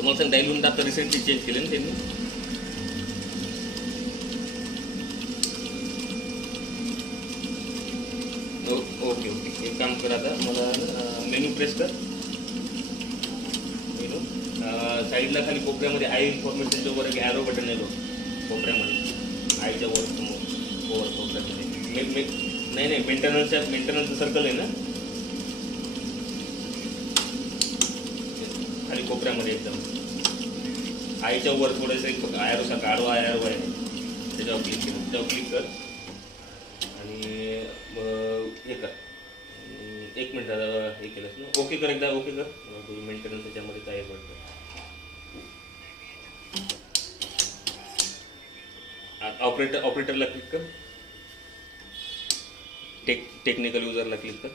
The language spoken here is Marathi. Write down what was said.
तर मग सांग डायलून आता रिसेंटली चेंज केलं ना त्यांनी. ओके ओके, एक काम कर आता, मला मेनू प्रेस कर. मेनू साईडला खाली कोपऱ्यामध्ये आय इन्फॉर्मेशनच्या वर एक ॲरो बटन आहे बघ कोपऱ्यामध्ये, आयच्या वर समोर ओवर कोपऱ्यामध्ये. नाही मेंटेनन्सचं सर्कल आहे ना खाली कोपऱ्यामध्ये एकदम आयच्या वर थोडंसं एक ॲरो सारखं आडवा ॲरो आहे, त्याच्यावर क्लिक केलं, त्याच्यावर क्लिक कर आणि हे कर. एक मिनिट दादा, हे केलंस ना, ओके कर एकदा, ओके कर. तुझं मेंटेनन्स त्याच्यामध्ये काय पडतं. ऑपरेटरला क्लिक कर, टेक्निकल युजरला क्लिक कर.